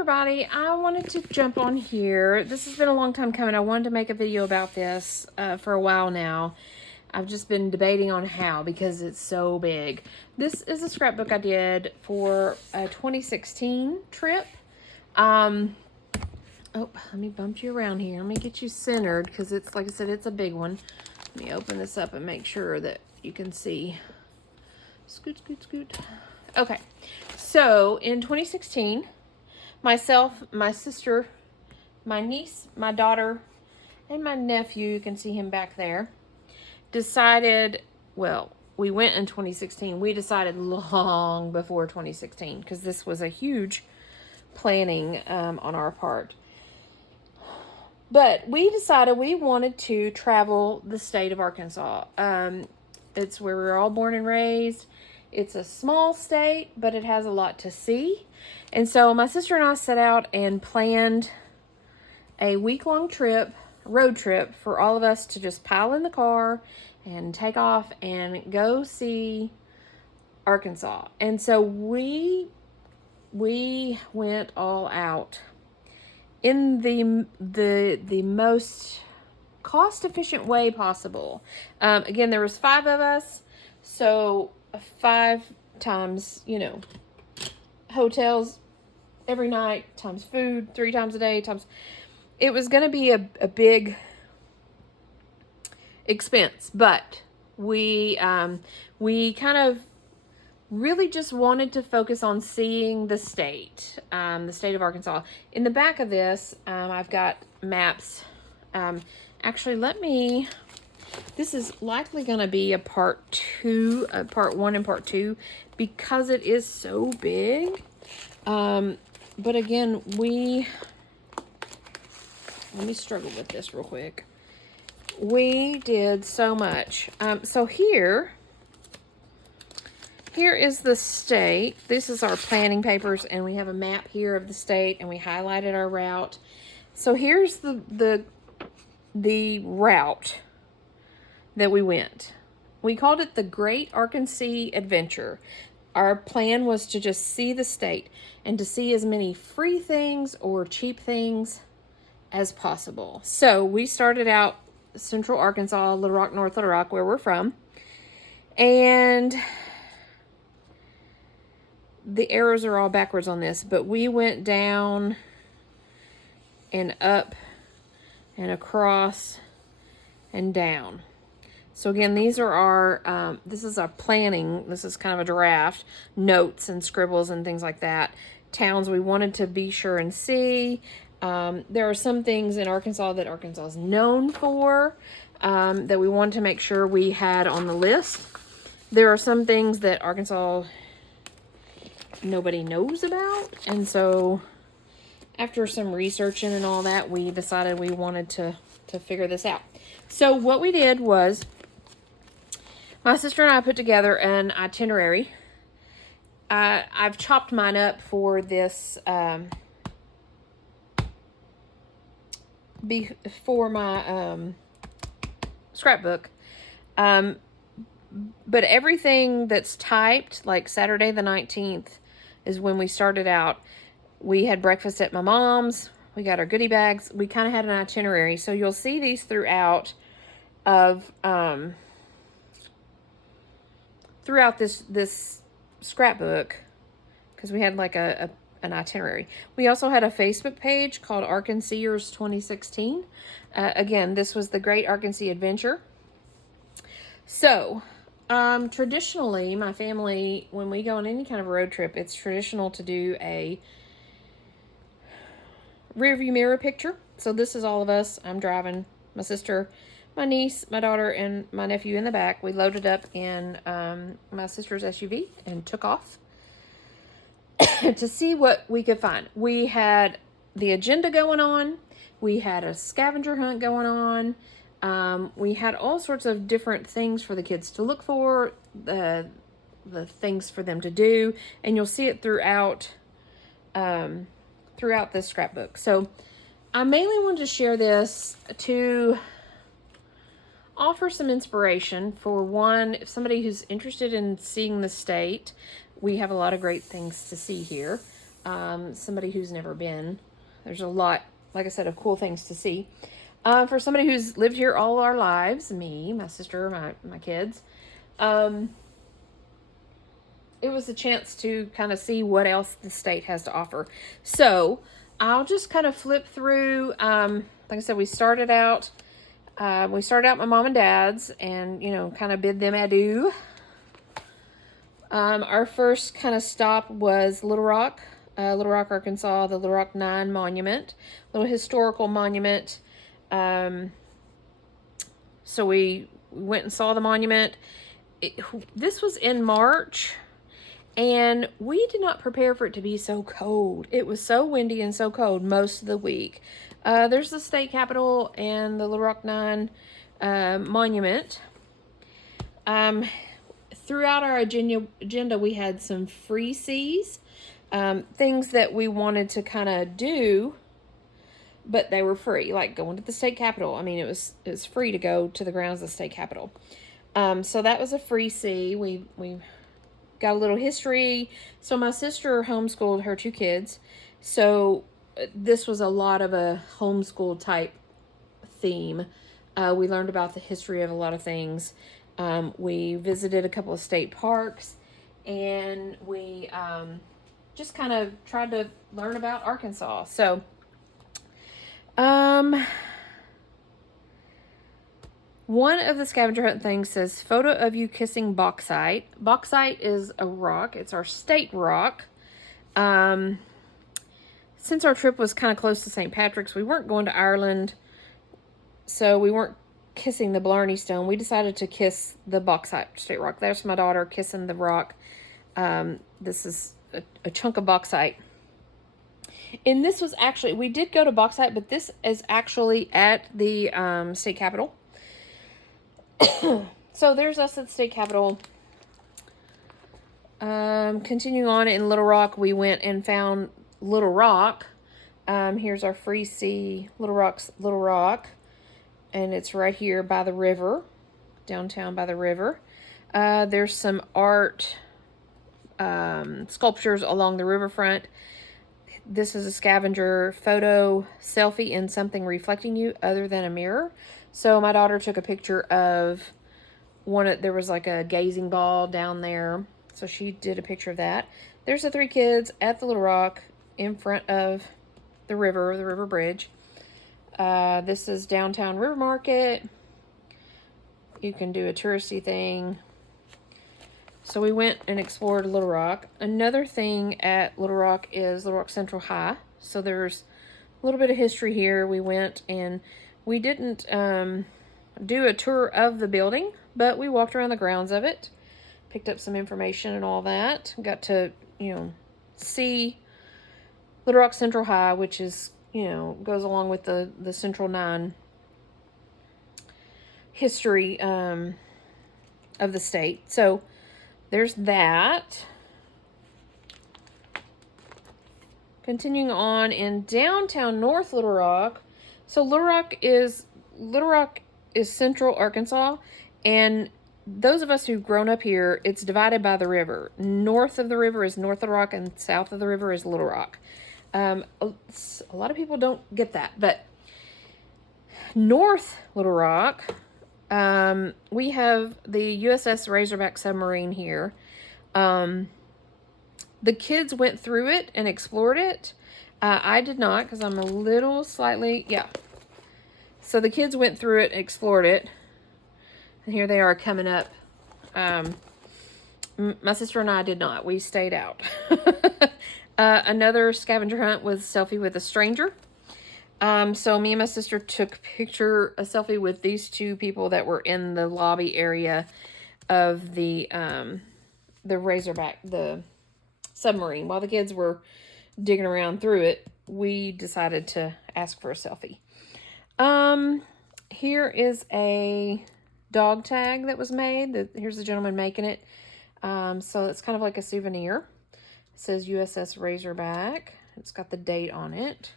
everybody, I wanted to jump on here. This has been a long time coming. I wanted to make a video about this for a while now. I've just been debating on how because it's so big. This is a scrapbook I did for a 2016 trip. Oh, let me bump you around here. Let me get you centered because it's, like I said, it's a big one. Let me open this up and make sure that you can see. Scoot, scoot, scoot. Okay, so in 2016, myself, my sister, my niece, my daughter, and my nephew, you can see him back there, decided, well, we went in 2016. We decided long before 2016 because this was a huge planning on our part. But we decided we wanted to travel the state of Arkansas. It's where we were all born and raised. It's a small state, but it has a lot to see. And so my sister and I set out and planned a week-long trip, road trip, for all of us to just pile in the car and take off and go see Arkansas. And so we went all out in the most cost-efficient way possible. Again, there was 5 of us, so 5 times, hotels every night, times food 3 times a day, times, it was going to be a big expense, but we kind of really just wanted to focus on seeing the state of Arkansas. In the back of this, I've got maps. Actually, this is likely going to be a part 1 and part 2, because it is so big. But again, let me struggle with this real quick. We did so much. So here is the state. This is our planning papers, and we have a map here of the state, and we highlighted our route. So here's the route that we went. We called it the Great ArkanSEE Adventure. Our plan was to just see the state and to see as many free things or cheap things as possible. So we started out central Arkansas, Little Rock, North Little Rock, where we're from. And the arrows are all backwards on this, but we went down and up and across and down. So again, these are our, this is our planning. This is kind of a draft, notes and scribbles and things like that. Towns we wanted to be sure and see. There are some things in Arkansas that Arkansas is known for, that we wanted to make sure we had on the list. There are some things that Arkansas nobody knows about. And so after some researching and all that, we decided we wanted to figure this out. So what we did was, my sister and I put together an itinerary. I've chopped mine up for this, for my scrapbook. But everything that's typed, like Saturday the 19th is when we started out. We had breakfast at my mom's. We got our goodie bags. We kind of had an itinerary. So you'll see these throughout this scrapbook, because we had like an itinerary. We also had a Facebook page called ArkanSEEers 2016. Again, this was the Great ArkanSEE Adventure. So, traditionally, my family, when we go on any kind of a road trip, it's traditional to do a rear view mirror picture. So this is all of us. I'm driving, my sister, my niece, my daughter, and my nephew in the back. We loaded up in my sister's SUV and took off to see what we could find. We had the agenda going on. We had a scavenger hunt going on. We had all sorts of different things for the kids to look for, the things for them to do, and you'll see it throughout this scrapbook. So I mainly wanted to share this to offer some inspiration for one, if somebody who's interested in seeing the state. We have a lot of great things to see here. somebody who's never been. There's a lot, like I said, of cool things to see. For somebody who's lived here all our lives, me, my sister, my kids, it was a chance to kind of see what else the state has to offer. So I'll just kind of flip through. Like I said, we started out my mom and dad's, and kind of bid them adieu. Our first kind of stop was Little Rock, Arkansas, the Little Rock 9 monument, little historical monument. So we went and saw the monument. This was in March, and we did not prepare for it to be so cold. It was so windy and so cold most of the week. There's the state capitol and the Little Rock 9 monument. Throughout our agenda, we had some free sees, things that we wanted to kind of do, but they were free, like going to the state capitol. I mean, it was free to go to the grounds of the state capitol. So that was a free see. We got a little history. So my sister homeschooled her 2 kids. So this was a lot of a homeschool type theme. We learned about the history of a lot of things. We visited a couple of state parks, and we just kind of tried to learn about Arkansas. So one of the scavenger hunt things says, photo of you kissing bauxite. Bauxite is a rock. It's our state rock. Since our trip was kind of close to St. Patrick's, we weren't going to Ireland, so we weren't kissing the Blarney Stone. We decided to kiss the bauxite state rock. There's my daughter kissing the rock. This is a chunk of bauxite. And this was actually, we did go to bauxite, but this is actually at the state capitol. So there's us at the state capitol. Continuing on in Little Rock, we went and found Little Rock. Here's our free see, Little Rock. And it's right here by the river, downtown by the river. There's some art, sculptures along the riverfront. This is a scavenger photo selfie in something reflecting you other than a mirror. So my daughter took a picture of there was like a gazing ball down there. So she did a picture of that. There's the 3 kids at the Little Rock in front of the river bridge. This is downtown River Market. You can do a touristy thing. So we went and explored Little Rock. Another thing at Little Rock is Little Rock Central High. So there's a little bit of history here. We went and we didn't do a tour of the building, but we walked around the grounds of it, picked up some information and all that. Got to, see Little Rock Central High, which is, goes along with the Central 9 history of the state. So there's that. Continuing on in downtown North Little Rock. So Little Rock is central Arkansas, and those of us who've grown up here, it's divided by the river. North of the river is North Little Rock, and south of the river is Little Rock. A lot of people don't get that, but North Little Rock, we have the USS Razorback submarine here. The kids went through it and explored it. I did not, because I'm a little slightly, So the kids went through it and explored it. And here they are coming up. My sister and I did not. We stayed out. Another scavenger hunt was selfie with a stranger. So me and my sister took a selfie with these 2 people that were in the lobby area of the Razorback, the submarine. While the kids were digging around through it, we decided to ask for a selfie. Here is a dog tag that was made. Here's the gentleman making it. So it's kind of like a souvenir. It says USS Razorback. It's got the date on it.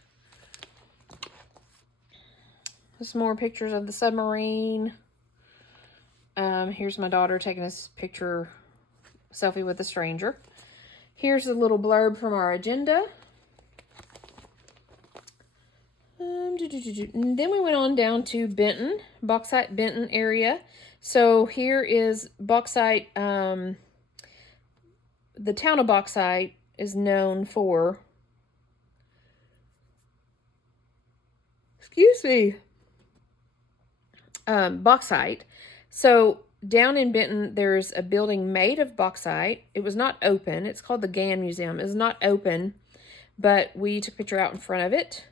There's more pictures of the submarine. Here's my daughter taking a selfie with a stranger. Here's a little blurb from our agenda. And then we went on down to Benton, Bauxite Benton area. So here is Bauxite. The town of Bauxite is known for, excuse me, bauxite. So down in Benton, there's a building made of bauxite. It was not open. It's called the Gann Museum. It's not open, but we took a picture out in front of it.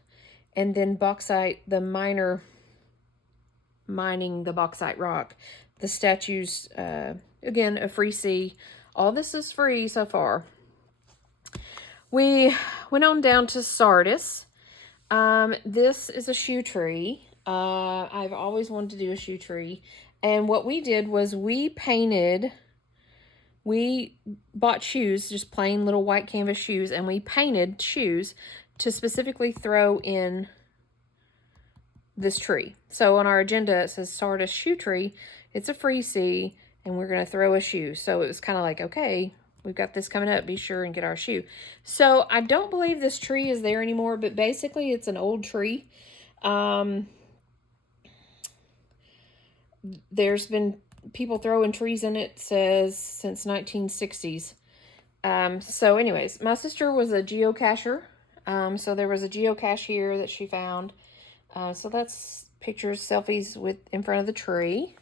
And then bauxite, the miner mining the bauxite rock. The statues, again, a free see. All this is free so far. We went on down to Sardis. This is a shoe tree. I've always wanted to do a shoe tree. And what we did was we bought shoes, just plain little white canvas shoes, and we painted shoes to specifically throw in this tree. So on our agenda, it says Sardis shoe tree. It's a free see, and we're going to throw a shoe. So it was kind of like, okay, we've got this coming up. Be sure and get our shoe. So I don't believe this tree is there anymore, but basically it's an old tree. There's been people throwing trees in it, says, since 1960s. So anyways, my sister was a geocacher. So there was a geocache here that she found. So that's pictures, selfies in front of the tree.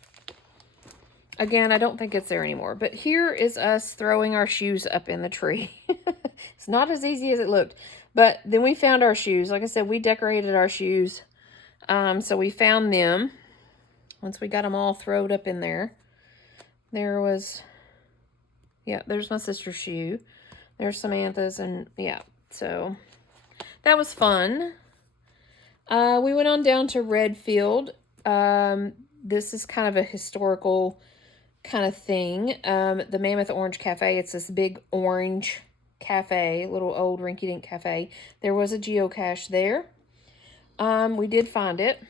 Again, I don't think it's there anymore. But here is us throwing our shoes up in the tree. It's not as easy as it looked. But then we found our shoes. Like I said, we decorated our shoes. So we found them. Once we got them all thrown up in there. There was, yeah, there's my sister's shoe. There's Samantha's, and yeah. So that was fun. We went on down to Redfield. This is kind of a historical kind of thing. The Mammoth Orange Cafe. It's this big orange cafe, little old rinky-dink cafe. There was a geocache there. We did find it.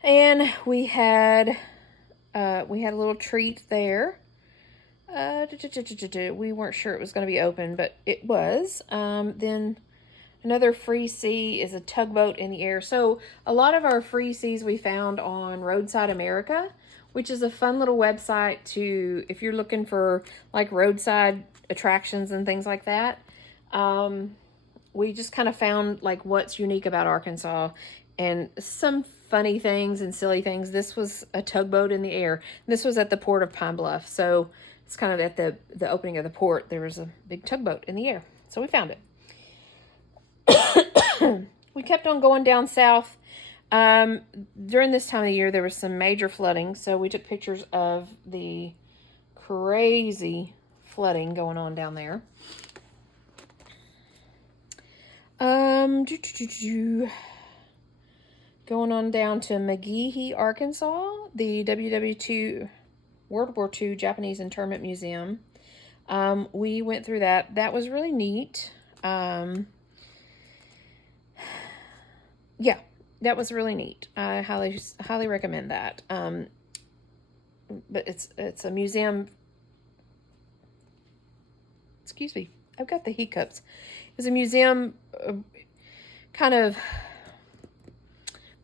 And we had a little treat there. We weren't sure it was going to be open, but it was. Then another free see is a tugboat in the air. So a lot of our free seas we found on Roadside America, which is a fun little website to, if you're looking for like roadside attractions and things like that. We just kind of found like what's unique about Arkansas and some funny things and silly things. This was a tugboat in the air. This was at the port of Pine Bluff. So it's kind of at the opening of the port. There was a big tugboat in the air. So we found it. We kept on going down south. During this time of the year, there was some major flooding. So we took pictures of the crazy flooding going on down there. Going on down to McGehee, Arkansas, the World War II Japanese Internment Museum. We went through that. That was really neat. Yeah, that was really neat. I highly recommend that. But it's a museum. Excuse me, I've got the hiccups. It's a museum, kind of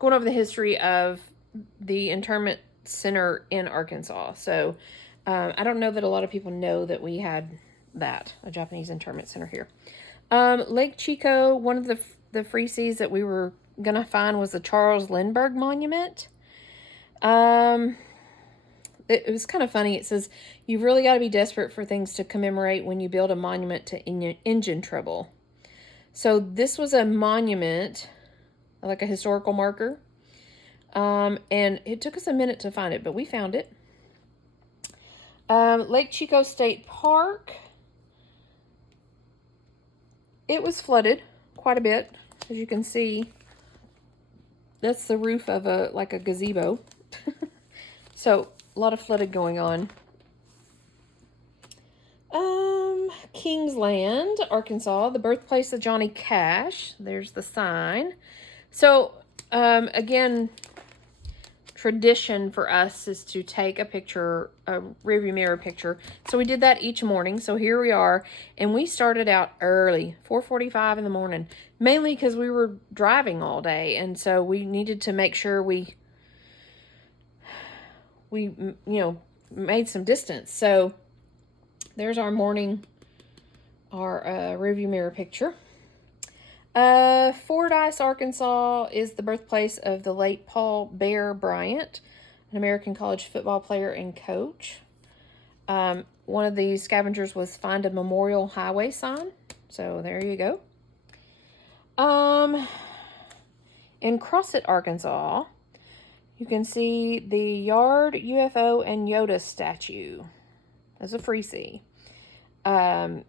going over the history of the internment center in Arkansas. So I don't know that a lot of people know that we had a Japanese internment center here. Lake Chico, one of the free seas that we were going to find was the Charles Lindbergh Monument. It was kind of funny. It says, you've really got to be desperate for things to commemorate when you build a monument to engine trouble. So this was a monument, like a historical marker. And it took us a minute to find it, but we found it. Lake Chico State Park. It was flooded quite a bit, as you can see. That's the roof of a gazebo. So a lot of flooded going on. Kingsland, Arkansas, the birthplace of Johnny Cash. There's the sign. So, again, tradition for us is to take a picture, a rearview mirror picture. So we did that each morning. So here we are, and we started out early, 4:45 in the morning, mainly because we were driving all day, and so we needed to make sure we made some distance. So there's our morning, our rearview mirror picture. Fordyce, Arkansas is the birthplace of the late Paul Bear Bryant, an American college football player and coach. One of the scavengers was Find a Memorial Highway sign. So there you go. In Crossett, Arkansas, you can see the Yard UFO and Yoda statue. That's a free see. That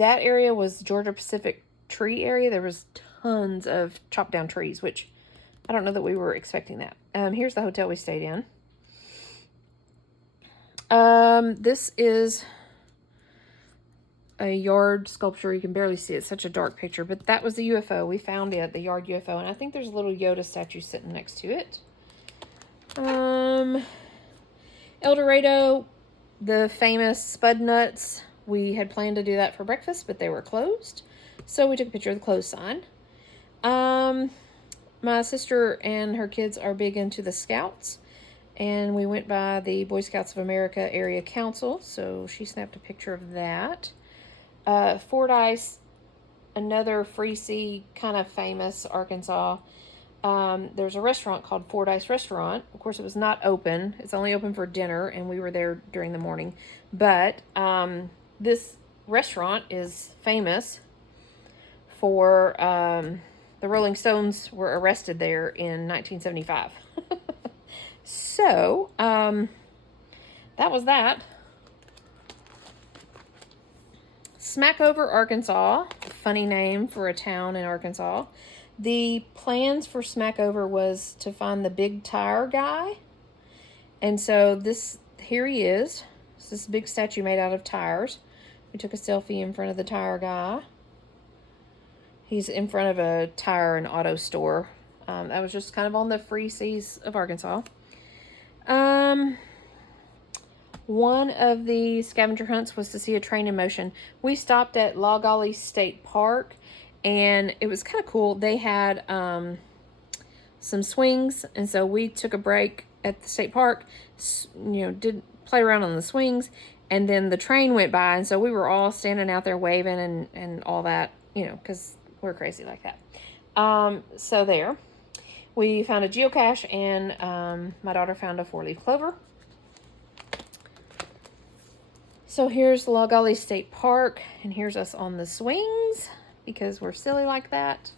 area was Georgia Pacific tree area. There was tons of chopped down trees, which I don't know that we were expecting that. Here's the hotel we stayed in. This is a Yard sculpture. You can barely see it. It's such a dark picture, but that was the UFO. We found it, the Yard UFO, and I think there's a little Yoda statue sitting next to it. El Dorado, the famous Spud Nuts. We had planned to do that for breakfast, but they were closed. So we took a picture of the closed sign. My sister and her kids are big into the Scouts, and we went by the Boy Scouts of America Area Council, so she snapped a picture of that. Fordyce, another free see, kind of famous Arkansas. There's a restaurant called Fordyce Restaurant. Of course, it was not open. It's only open for dinner, and we were there during the morning. But this restaurant is famous for the Rolling Stones were arrested there in 1975. So, that was that. Smackover, Arkansas. Funny name for a town in Arkansas. The plans for Smackover was to find the big tire guy. And so here he is. It's this big statue made out of tires. We took a selfie in front of the tire guy. He's in front of a tire and auto store. That was just kind of on the free seas of Arkansas. One of the scavenger hunts was to see a train in motion. We stopped at Logolly State Park, and it was kind of cool. They had some swings, and so we took a break at the state park, did play around on the swings, and then the train went by, and so we were all standing out there waving and all that, because we're crazy like that. So there. We found a geocache, and my daughter found a 4-leaf clover. So here's Logolly State Park, and here's us on the swings, because we're silly like that.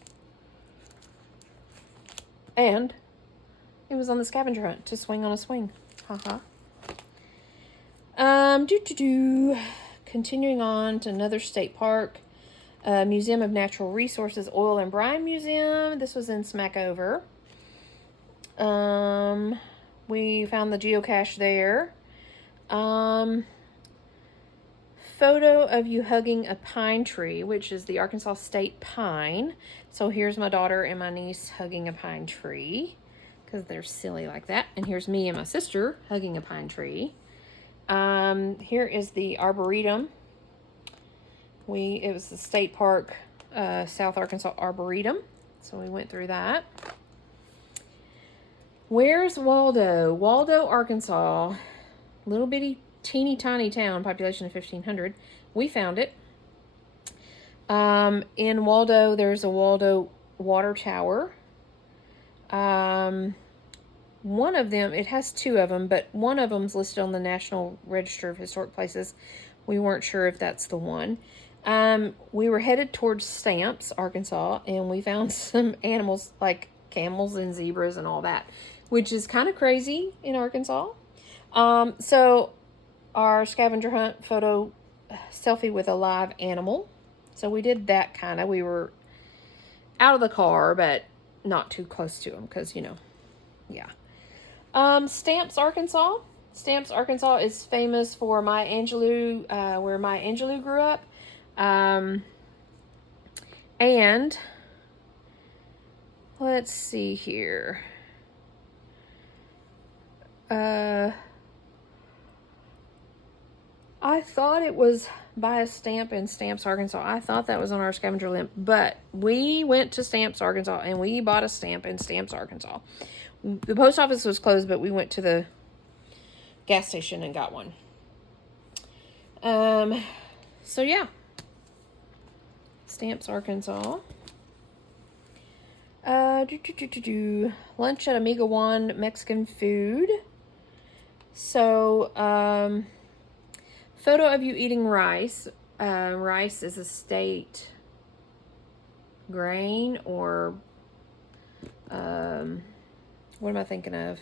And it was on the scavenger hunt to swing on a swing. Haha. Continuing on to another state park. Museum of Natural Resources, Oil and Brine Museum. This was in Smackover. We found the geocache there. Photo of you hugging a pine tree, which is the Arkansas State Pine. So here's my daughter and my niece hugging a pine tree, because they're silly like that. And here's me and my sister hugging a pine tree. Here is the Arboretum. It was the State Park, South Arkansas Arboretum. So we went through that. Where's Waldo? Waldo, Arkansas. Little bitty, teeny tiny town, population of 1,500. We found it. In Waldo, there's a Waldo water tower. One of them, it has two of them, but one of them's listed on the National Register of Historic Places. We weren't sure if that's the one. We were headed towards Stamps, Arkansas, and we found some animals like camels and zebras and all that, which is kind of crazy in Arkansas. So our scavenger hunt photo selfie with a live animal. So we did that kind of. We were out of the car, but not too close to them because, yeah. Stamps, Arkansas. Stamps, Arkansas is famous for Maya Angelou, where Maya Angelou grew up. And let's see here. I thought it was buy a stamp in Stamps, Arkansas. I thought that was on our scavenger limp, but we went to Stamps, Arkansas, and we bought a stamp in Stamps, Arkansas. The post office was closed, but we went to the gas station and got one. So yeah. Stamps, Arkansas. Lunch at Amiga One Mexican food. So, photo of you eating rice. Rice is a state grain, or what am I thinking of?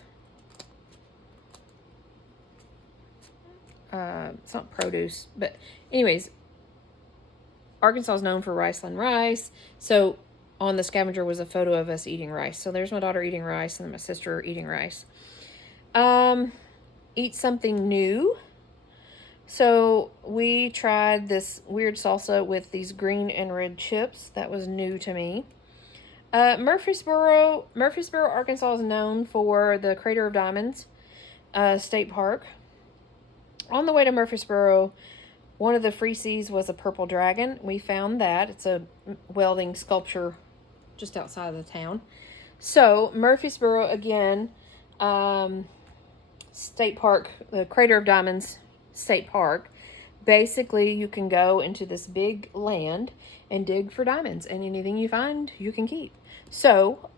It's not produce, but anyways, Arkansas is known for Riceland rice. So on the scavenger was a photo of us eating rice. So there's my daughter eating rice and my sister eating rice. Eat something new. So we tried this weird salsa with these green and red chips. That was new to me. Murfreesboro, Arkansas is known for the Crater of Diamonds State Park. On the way to Murfreesboro, one of the freezies was a purple dragon. We found that. It's a welding sculpture just outside of the town. So, Murfreesboro, again, State Park, the Crater of Diamonds State Park. Basically, you can go into this big land and dig for diamonds, and anything you find, you can keep. So,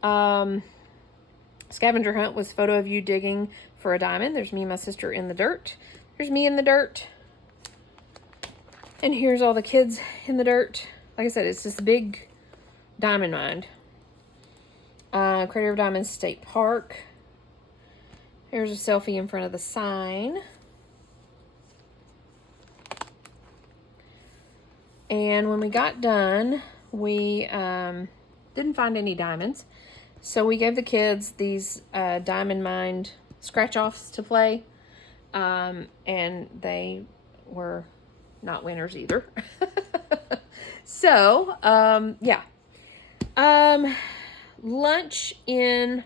scavenger hunt was photo of you digging for a diamond. There's me and my sister in the dirt. There's me in the dirt. And here's all the kids in the dirt. Like I said, it's this big diamond mine. Crater of Diamonds State Park. Here's a selfie in front of the sign. And when we got done, we didn't find any diamonds. So we gave the kids these diamond mined scratch-offs to play. And they were not winners either. So, yeah. Lunch in,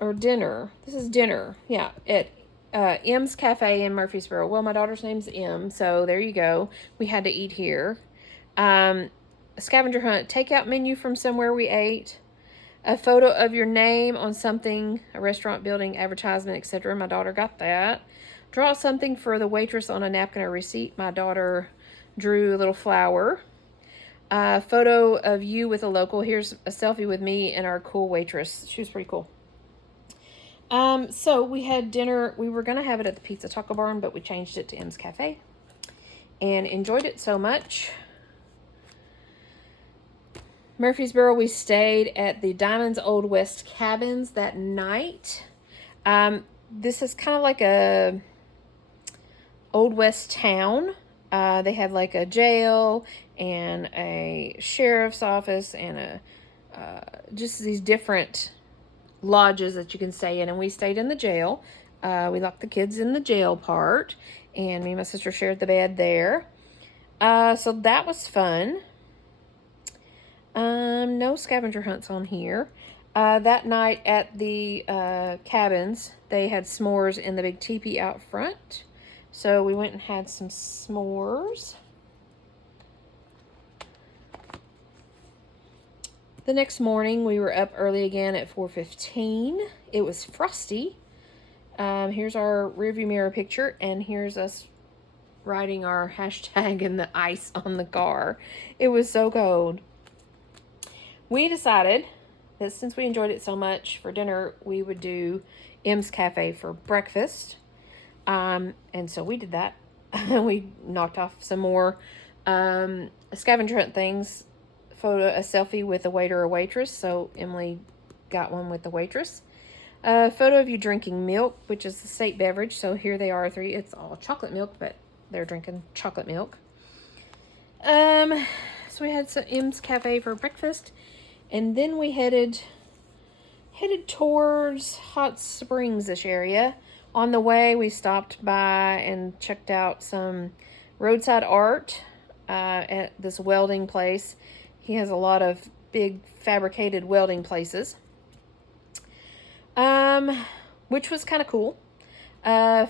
or dinner. This is dinner. Yeah, at M's Cafe in Murfreesboro. Well, my daughter's name's M, so there you go. We had to eat here. A scavenger hunt, takeout menu from somewhere we ate. A photo of your name on something, a restaurant, building, advertisement, etc. My daughter got that. Draw something for the waitress on a napkin or receipt. My daughter drew a little flower. Photo of you with a local. Here's a selfie with me and our cool waitress. She was pretty cool. So we had dinner. We were going to have it at the Pizza Taco Barn, but we changed it to M's Cafe and enjoyed it so much. Murfreesboro, we stayed at the Diamonds Old West Cabins that night. This is kind of like a Old West town. They had like a jail and a sheriff's office and just these different lodges that you can stay in. And we stayed in the jail. We locked the kids in the jail part. And me and my sister shared the bed there. So that was fun. No scavenger hunts on here. That night at the cabins, they had s'mores in the big teepee out front. So we went and had some s'mores. The next morning, we were up early again at 4:15. It was frosty. Here's our rearview mirror picture, and here's us writing our hashtag in the ice on the car. It was so cold. We decided that since we enjoyed it so much for dinner, we would do M's Cafe for breakfast. And so we did that. We knocked off some more scavenger hunt things. A selfie with a waiter or waitress. So Emily got one with the waitress. Photo of you drinking milk, which is the state beverage. So here they are, three. It's all chocolate milk, but they're drinking chocolate milk. So we had some M's Cafe for breakfast. And then we headed towards Hot Springs-ish area. On the way, we stopped by and checked out some roadside art at this welding place. He has a lot of big fabricated welding places. which was kind of cool. Uh,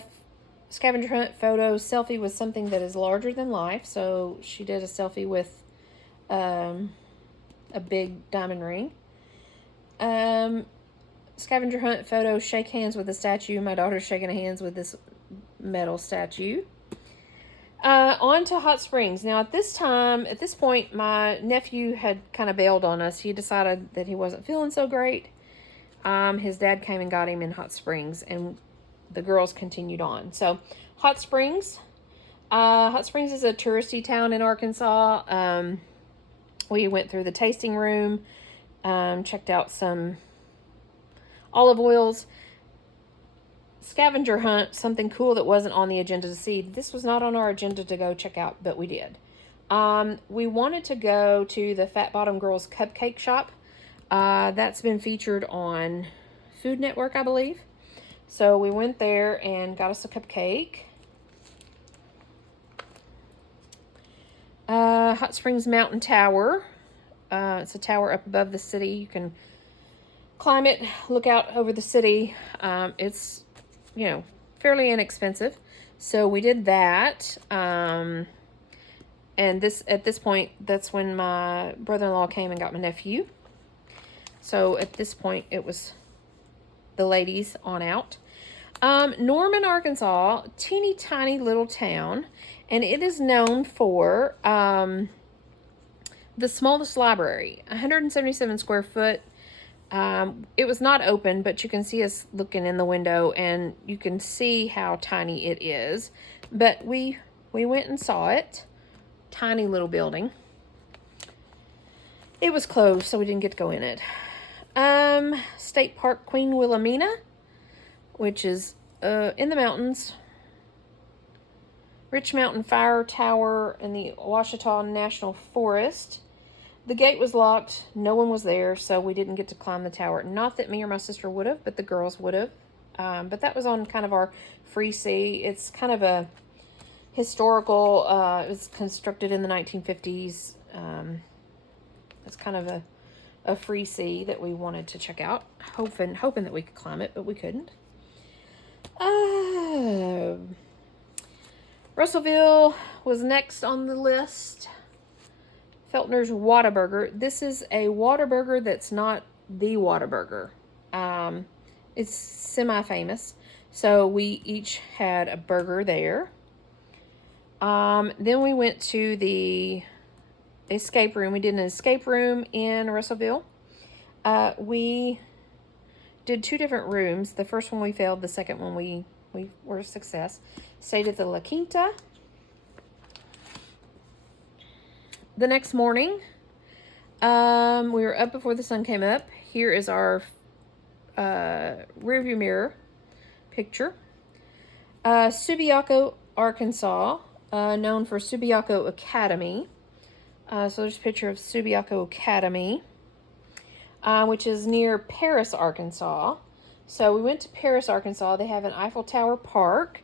Scavenger hunt photo selfie with something that is larger than life. So she did a selfie with a big diamond ring. Scavenger hunt photo, shake hands with a statue. My daughter's shaking hands with this metal statue. On to hot springs. Now at this point, my nephew had kind of bailed on us. He decided that he wasn't feeling so great. His dad came and got him in hot springs, and the girls continued on. So hot springs. Hot Springs is a touristy town in Arkansas. We went through the tasting room, checked out some olive oils. Scavenger hunt, something cool that wasn't on the agenda to see. This was not on our agenda to go check out, but we did. We wanted to go to the Fat Bottom Girls Cupcake Shop. That's been featured on Food Network, I believe. So we went there and got us a cupcake. Hot Springs Mountain Tower. It's a tower up above the city. You can climb it, look out over the city. It's, fairly inexpensive. So we did that. And at this point, that's when my brother-in-law came and got my nephew. So at this point, it was the ladies on out. Norman, Arkansas, teeny tiny little town, and it is known for the smallest library, 177 square foot. It was not open, but you can see us looking in the window, and you can see how tiny it is. But we went and saw it. Tiny little building. It was closed, so we didn't get to go in it. State Park Queen Wilhelmina, which is in the mountains. Rich Mountain Fire Tower in the Ouachita National Forest. The gate was locked. No one was there, so we didn't get to climb the tower. Not that me or my sister would have, but the girls would have. But that was on kind of our free see. It's kind of a historical, it was constructed in the 1950s. It's kind of a free see that we wanted to check out. Hoping that we could climb it, but we couldn't. Russellville was next on the list. Feltner's Whataburger. This is a Whataburger that's not the Whataburger. It's semi-famous. So we each had a burger there. Then we went to the escape room. We did an escape room in Russellville. We did 2 different rooms. The first one we failed. The second one we were a success. Stayed at the La Quinta. The next morning, we were up before the sun came up. Here is our rearview mirror picture. Subiaco, Arkansas, known for Subiaco Academy. So there's a picture of Subiaco Academy, which is near Paris, Arkansas. So we went to Paris, Arkansas. They have an Eiffel Tower park.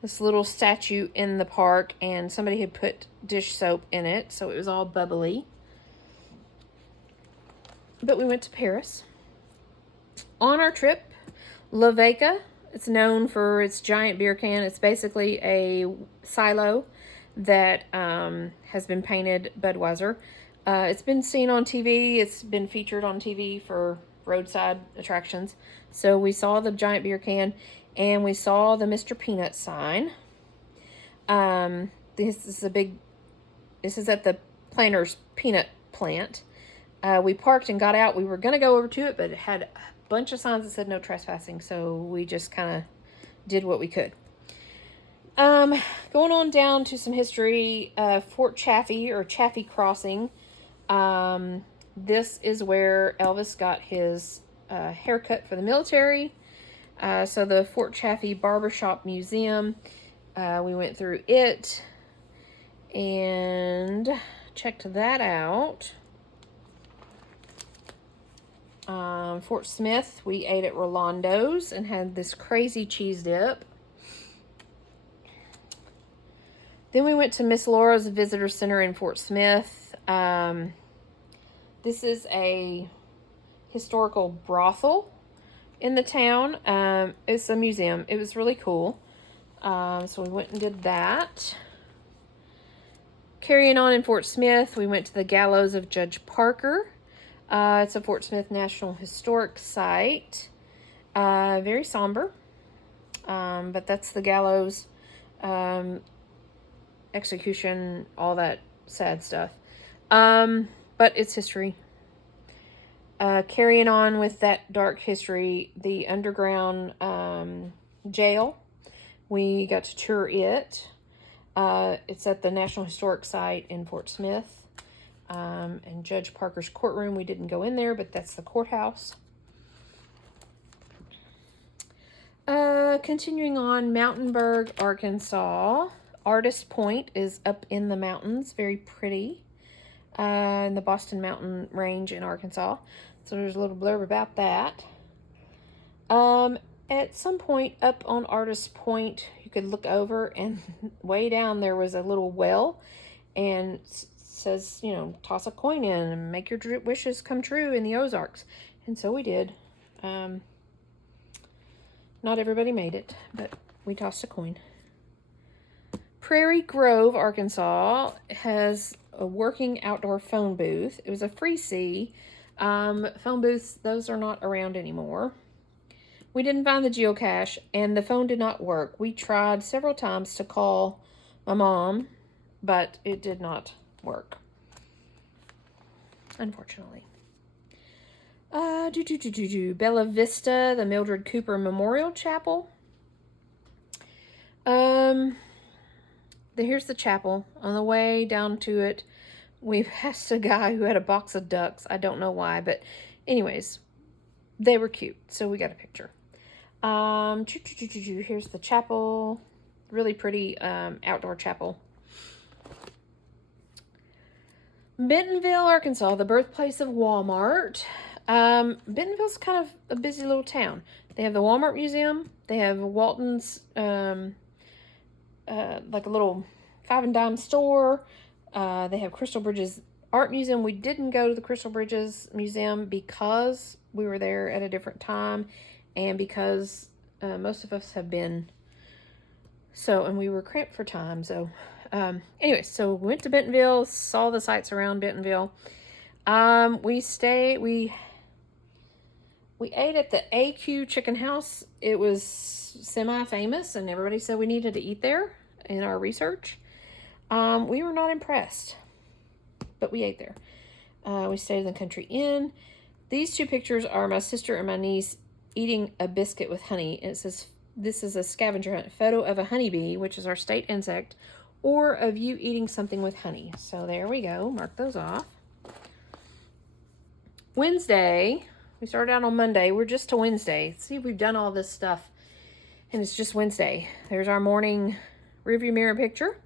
This little statue in the park, and somebody had put dish soap in it, so it was all bubbly. But we went to Paris. On our trip, La Veca, it's known for its giant beer can. It's basically a silo that has been painted Budweiser. It's been seen on TV. It's been featured on TV for roadside attractions. So we saw the giant beer can, and we saw the Mr. Peanut sign. This is at the Planter's Peanut Plant. We parked and got out. We were going to go over to it, but it had a bunch of signs that said no trespassing, so we just kind of did what we could. Going on down to some history, Fort Chaffee, or Chaffee Crossing. This is where Elvis got his haircut for the military. So the Fort Chaffee Barbershop Museum, we went through it and checked that out. Fort Smith, we ate at Rolando's and had this crazy cheese dip. Then we went to Miss Laura's Visitor Center in Fort Smith. This is a historical brothel. in the town. It's a museum. It was really cool. So we went and did that. Carrying on in Fort Smith, we went to the Gallows of Judge Parker. It's a Fort Smith National Historic Site. Very somber. But that's the gallows, execution, all that sad stuff. But it's history. Carrying on with that dark history, the underground jail, we got to tour it. It's at the National Historic Site in Fort Smith. And Judge Parker's courtroom, we didn't go in there, but that's the courthouse. Continuing on, Mountainburg, Arkansas. Artist Point is up in the mountains, very pretty, in the Boston Mountain Range in Arkansas. So there's a little blurb about that. At some point up on Artist Point, you could look over, and way down there was a little well, and says, you know, toss a coin in and make your wishes come true in the Ozarks. And so we did. Not everybody made it, but we tossed a coin. Prairie Grove, Arkansas has a working outdoor phone booth. It was a free see. Phone booths, those are not around anymore. We didn't find the geocache, and the phone did not work. We tried several times to call my mom, but it did not work, unfortunately. Bella Vista, the Mildred Cooper Memorial Chapel. Here's the chapel. On the way down to it, we passed a guy who had a box of ducks. I don't know why, but anyways, they were cute, so we got a picture. Here's the chapel. Really pretty outdoor chapel. Bentonville, Arkansas, the birthplace of Walmart. Bentonville's kind of a busy little town. They have the Walmart Museum. They have Walton's, like a little 5 and dime store. They have Crystal Bridges Art Museum. We didn't go to the Crystal Bridges Museum because we were there at a different time, and because most of us have been, and we were cramped for time. So, anyway, so we went to Bentonville, saw the sights around Bentonville. We ate at the AQ Chicken House. It was semi-famous, and everybody said we needed to eat there in our research. We were not impressed, but we ate there. We stayed in the Country Inn. These two pictures are my sister and my niece eating a biscuit with honey. And it says, this is a scavenger hunt photo of a honeybee, which is our state insect, or of you eating something with honey. So there we go. Mark those off. Wednesday. We started out on Monday. We're just to Wednesday. See, we've done all this stuff, and it's just Wednesday. There's our morning rearview mirror picture.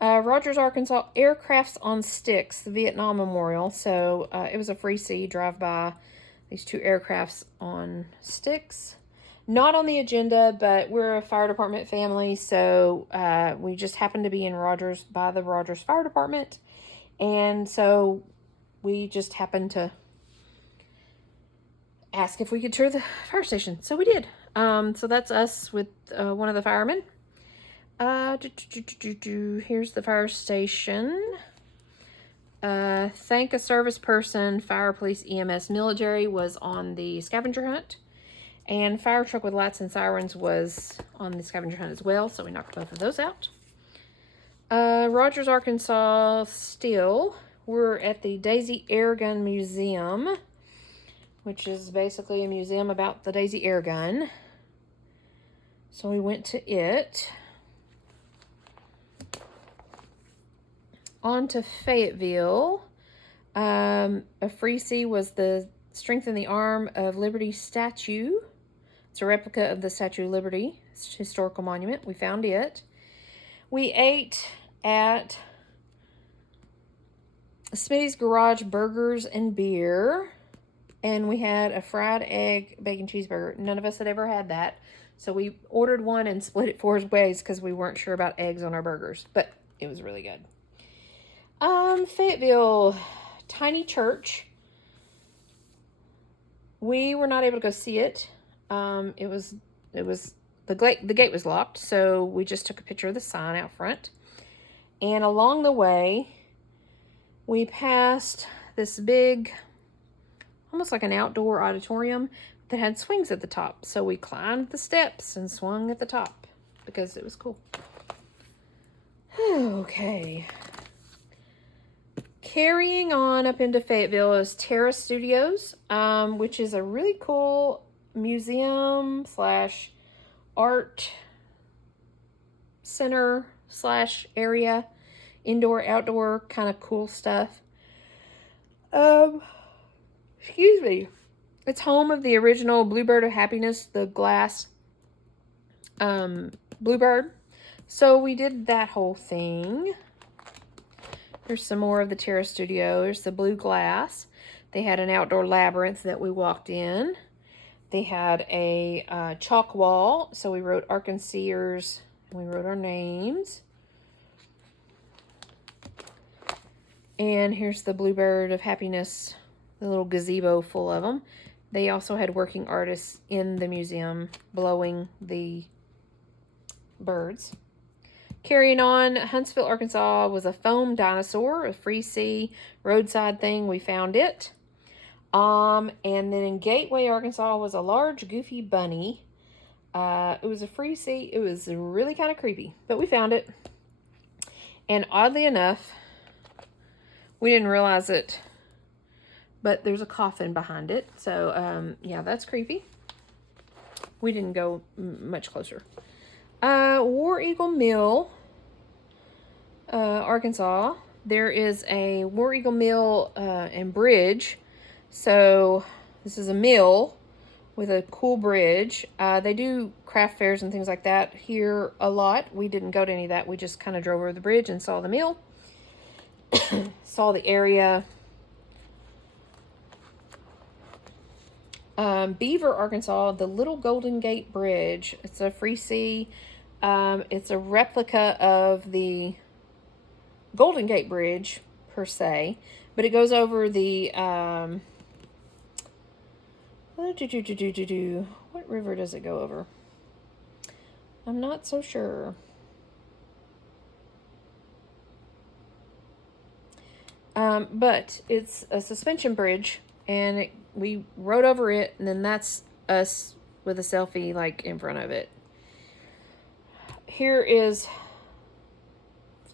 Rogers, Arkansas, Aircrafts on Sticks, the Vietnam Memorial. So it was a free see, drive by these two aircrafts on sticks. Not on the agenda, but we're a fire department family, so we just happened to be in Rogers by the Rogers Fire Department, and so we just happened to ask if we could tour the fire station. So we did. So that's us with one of the firemen. Here's the fire station. Thank a service person, fire, police, EMS, military was on the scavenger hunt. And fire truck with lights and sirens was on the scavenger hunt as well. So we knocked both of those out. Rogers, Arkansas, still. We're at the Daisy Airgun Museum, which is basically a museum about the Daisy air gun. So we went to it. On to Fayetteville. A free see was the Strengthen the Arm of Liberty statue. It's a replica of the Statue of Liberty. It's a historical monument. We found it. We ate at Smitty's Garage Burgers and Beer. And we had a fried egg bacon cheeseburger. None of us had ever had that. So we ordered one and split it 4 ways because we weren't sure about eggs on our burgers. But it was really good. Fayetteville, tiny church. We were not able to go see it. It was the gate was locked, so we just took a picture of the sign out front. And along the way, we passed this big, almost like an outdoor auditorium that had swings at the top. So we climbed the steps and swung at the top because it was cool. Okay. Carrying on up into Fayetteville is Terra Studios, which is a really cool museum slash art center slash area, indoor, outdoor, kind of cool stuff. Excuse me. It's home of the original Bluebird of Happiness, the glass Bluebird. So we did that whole thing. There's some more of the Terra Studio. There's the blue glass. They had an outdoor labyrinth that we walked in. They had a chalk wall, so we wrote ArkanSEEers, and we wrote our names. And here's the Bluebird of Happiness, the little gazebo full of them. They also had working artists in the museum blowing the birds. Carrying on, Huntsville, Arkansas was a foam dinosaur, a free sea roadside thing. We found it. And then in Gateway, Arkansas was a large goofy bunny. It was a free sea. It was really kind of creepy, but we found it. And oddly enough, we didn't realize it, but there's a coffin behind it. So, yeah, that's creepy. We didn't go much closer. War Eagle Mill, Arkansas. There is a War Eagle Mill and bridge. So this is a mill with a cool bridge. They do craft fairs and things like that here a lot. We didn't go to any of that. We just kind of drove over the bridge and saw the mill. Saw the area. Beaver, Arkansas, the Little Golden Gate Bridge. It's a free sea. It's a replica of the Golden Gate Bridge, per se. But it goes over the... what river does it go over? I'm not so sure. But it's a suspension bridge, and we rode over it, and then that's us with a selfie like in front of it. Here is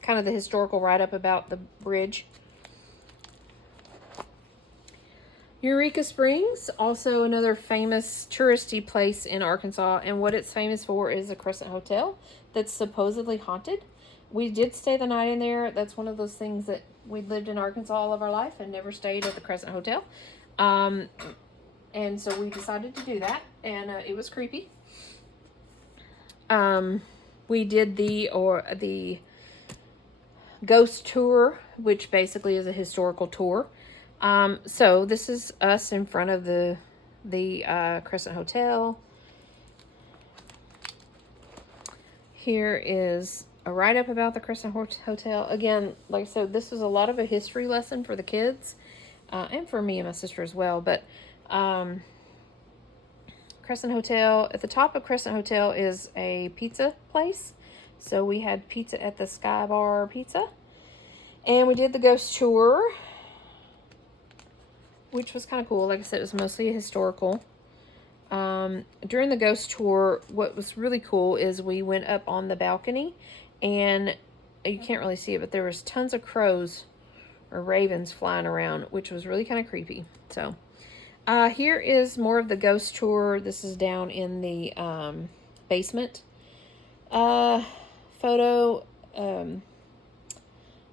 kind of the historical write-up about the bridge. Eureka Springs, also another famous touristy place in Arkansas, and what it's famous for is a Crescent Hotel that's supposedly haunted. We did stay the night in there. That's one of those things that we lived in Arkansas all of our life and never stayed at the Crescent Hotel. And so we decided to do that, and it was creepy. We did the ghost tour, which basically is a historical tour. So this is us in front of the Crescent Hotel. Here is a write-up about the Crescent Hotel. Again, like I said, this is a lot of a history lesson for the kids, and for me and my sister as well. But Crescent Hotel, at the top of Crescent Hotel is a pizza place. So we had pizza at the Sky Bar Pizza. And we did the ghost tour, which was kind of cool. Like I said, it was mostly historical. During the ghost tour, what was really cool is we went up on the balcony, and you can't really see it, but there was tons of crows or ravens flying around, which was really kind of creepy. So here is more of the ghost tour. This is down in the basement. Photo,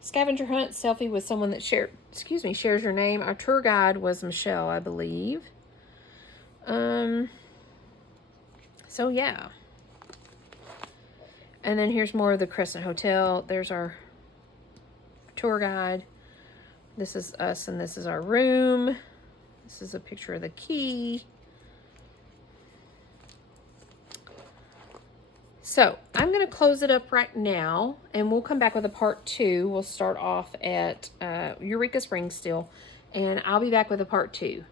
scavenger hunt, selfie with someone that shares your name. Our tour guide was Michelle, I believe. So yeah. And then here's more of the Crescent Hotel. There's our tour guide. This is us, and this is our room. This is a picture of the key. So I'm going to close it up right now, and we'll come back with a part 2. We'll start off at Eureka Springs still, and I'll be back with a part 2.